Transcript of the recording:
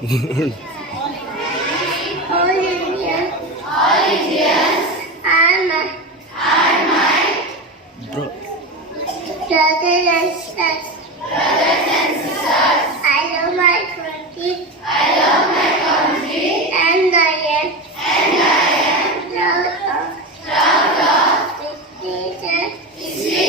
All Indians are my Bro. brothers and sisters. I love my country. And I am proud of its teachers.